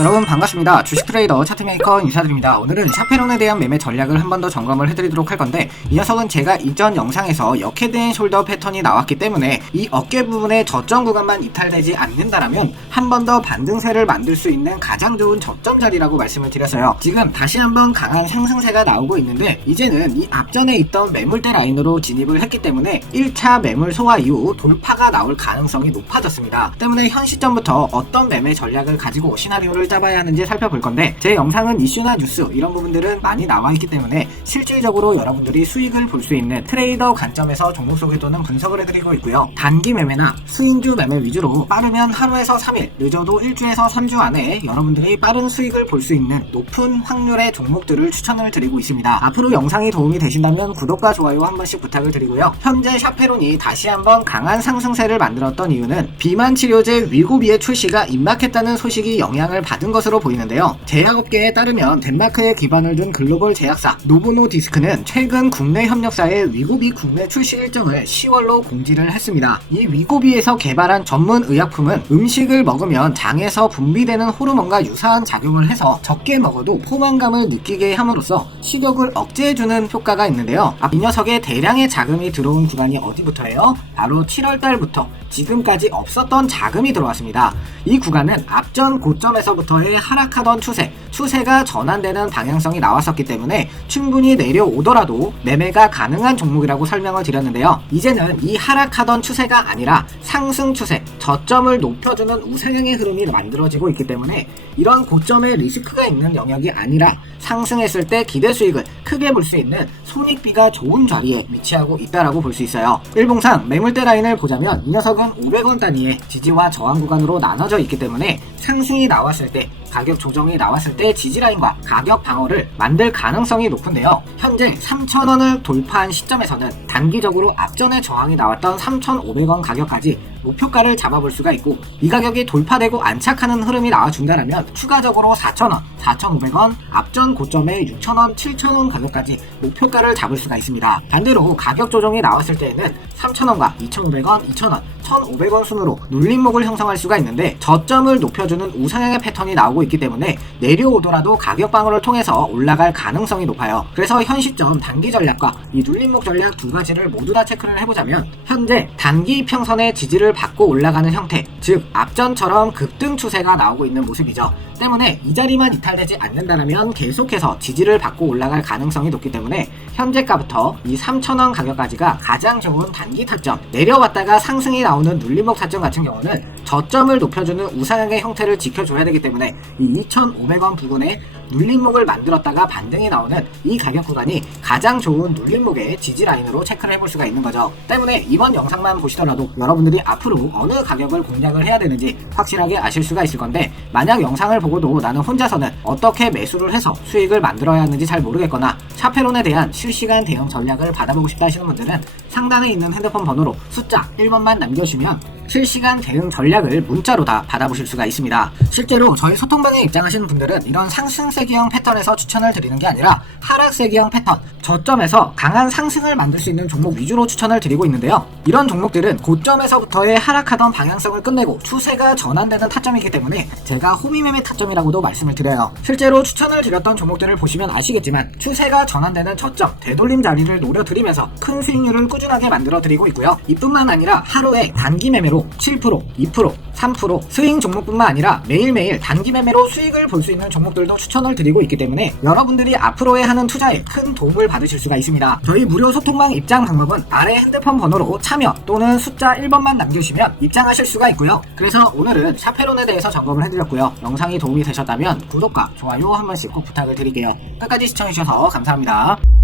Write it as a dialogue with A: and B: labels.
A: 여러분 반갑습니다. 주식 트레이더 차트메이커 인사드립니다. 오늘은 샤페론에 대한 매매 전략을 한 번 더 점검을 해드리도록 할 건데 이 녀석은 제가 이전 영상에서 역헤드앤 숄더 패턴이 나왔기 때문에 이 어깨 부분의 저점 구간만 이탈되지 않는다라면 한 번 더 반등세를 만들 수 있는 가장 좋은 저점 자리라고 말씀을 드렸어요. 지금 다시 한번 강한 상승세가 나오고 있는데 이제는 이 앞전에 있던 매물대 라인으로 진입을 했기 때문에 1차 매물 소화 이후 돌파가 나올 가능성이 높아졌습니다. 때문에 현 시점부터 어떤 매매 전략을 가지고 시나리오를 짜봐야 하는지 살펴볼 건데 제 영상은 이슈나 뉴스 이런 부분들은 많이 나와 있기 때문에 실질적으로 여러분들이 수익을 볼 수 있는 트레이더 관점에서 종목 소개 또는 분석을 해드리고 있고요. 단기 매매나 수인주 매매 위주로 빠르면 하루에서 3일, 늦어도 1주에서 3주 안에 여러분들이 빠른 수익을 볼 수 있는 높은 확률의 종목들을 추천을 드리고 있습니다. 앞으로 영상이 도움이 되신다면 구독과 좋아요 한 번씩 부탁을 드리고요. 현재 샤페론이 다시 한번 강한 상승세를 만들었던 이유는 비만 치료제 위고비의 출시가 임박했다는 소식이 영향을 받은 것으로 보이는데요. 제약업계에 따르면 덴마크에 기반을 둔 글로벌 제약사 노보노 디스크는 최근 국내 협력사의 위고비 국내 출시 일정을 10월로 공지를 했습니다. 이 위고비에서 개발한 전문 의약품은 음식을 먹으면 장에서 분비되는 호르몬과 유사한 작용을 해서 적게 먹어도 포만감을 느끼게 함으로써 식욕을 억제해주는 효과가 있는데요. 아, 이 녀석의 대량의 자금이 들어온 구간이 어디부터예요? 바로 7월달부터 지금까지 없었던 자금이 들어왔습니다. 이 구간은 앞전 고점에서 부터의 하락하던 추세, 추세가 전환되는 방향성이 나왔었기 때문에 충분히 내려오더라도 매매가 가능한 종목이라고 설명을 드렸는데요. 이제는 이 하락하던 추세가 아니라 상승 추세, 저점을 높여주는 우상향의 흐름이 만들어지고 있기 때문에 이런 고점에 리스크가 있는 영역이 아니라 상승했을 때 기대 수익을 크게 볼 수 있는 손익비가 좋은 자리에 위치하고 있다라고 볼 수 있어요. 일봉상 매물대 라인을 보자면 이 녀석은 500원 단위의 지지와 저항 구간으로 나눠져 있기 때문에 상승이 나왔을 때 가격 조정이 나왔을 때 지지라인과 가격 방어를 만들 가능성이 높은데요. 현재 3,000원을 돌파한 시점에서는 단기적으로 앞전에 저항이 나왔던 3,500원 가격까지 목표가를 잡아볼 수가 있고 이 가격이 돌파되고 안착하는 흐름이 나와준다면 추가적으로 4,000원, 4,500원, 앞전 고점의 6,000원, 7,000원 가격까지 목표가를 잡을 수가 있습니다. 반대로 가격 조정이 나왔을 때에는 3,000원과 2,500원, 2,000원, 1,500원 순으로 눌림목을 형성할 수가 있는데 저점을 높여주는 우상향의 패턴이 나오고 있기 때문에 내려오더라도 가격 방어를 통해서 올라갈 가능성이 높아요. 그래서 현 시점 단기 전략과 이 눌림목 전략 두 가지를 모두 다 체크를 해보자면 현재 단기 이평선의 지지를 받고 올라가는 형태, 즉 앞전처럼 급등 추세가 나오고 있는 모습이죠. 때문에 이 자리만 이탈되지 않는다면 계속해서 지지를 받고 올라갈 가능성이 높기 때문에 현재가부터 이 3,000원 가격까지가 가장 좋은 단기 타점 내려왔다가 상승이 나오는 눌림목 타점 같은 경우는 저점을 높여주는 우상향의 형태를 지켜줘야 되기 때문에 이 2,500원 부근에 눌림목을 만들었다가 반등이 나오는 이 가격 구간이 가장 좋은 눌림목의 지지 라인으로 체크를 해볼 수가 있는 거죠. 때문에 이번 영상만 보시더라도 여러분들이 앞으로 어느 가격을 공략을 해야 되는지 확실하게 아실 수가 있을 건데 만약 영상을 보고도 나는 혼자서는 어떻게 매수를 해서 수익을 만들어야 하는지 잘 모르겠거나 샤페론에 대한 실시간 대응 전략을 받아보고 싶다 하시는 분들은 상단에 있는 핸드폰 번호로 숫자 1번만 남겨주시면 실시간 대응 전략을 문자로 다 받아보실 수가 있습니다. 실제로 저희 소통방에 입장하시는 분들은 이런 상승세기형 패턴에서 추천을 드리는 게 아니라 하락세기형 패턴, 저점에서 강한 상승을 만들 수 있는 종목 위주로 추천을 드리고 있는데요. 이런 종목들은 고점에서부터의 하락하던 방향성을 끝내고 추세가 전환되는 타점이기 때문에 제가 호미매매 타점이라고도 말씀을 드려요. 실제로 추천을 드렸던 종목들을 보시면 아시겠지만 추세가 전환되는 초점, 되돌림 자리를 노려드리면서 큰 수익률을 꾸준하게 만들어 드리고 있고요. 이뿐만 아니라 하루에 단기 매매로 7%, 2%, 3% 스윙 종목뿐만 아니라 매일매일 단기 매매로 수익을 볼 수 있는 종목들도 추천을 드리고 있기 때문에 여러분들이 앞으로의 하는 투자에 큰 도움을 받으실 수가 있습니다. 저희 무료 소통방 입장 방법은 아래 핸드폰 번호로 참여 또는 숫자 1번만 남겨주시면 입장하실 수가 있고요. 그래서 오늘은 샤페론에 대해서 점검을 해드렸고요. 영상이 도움이 되셨다면 구독과 좋아요 한 번씩 꼭 부탁을 드릴게요. 끝까지 시청해주셔서 감사합니다.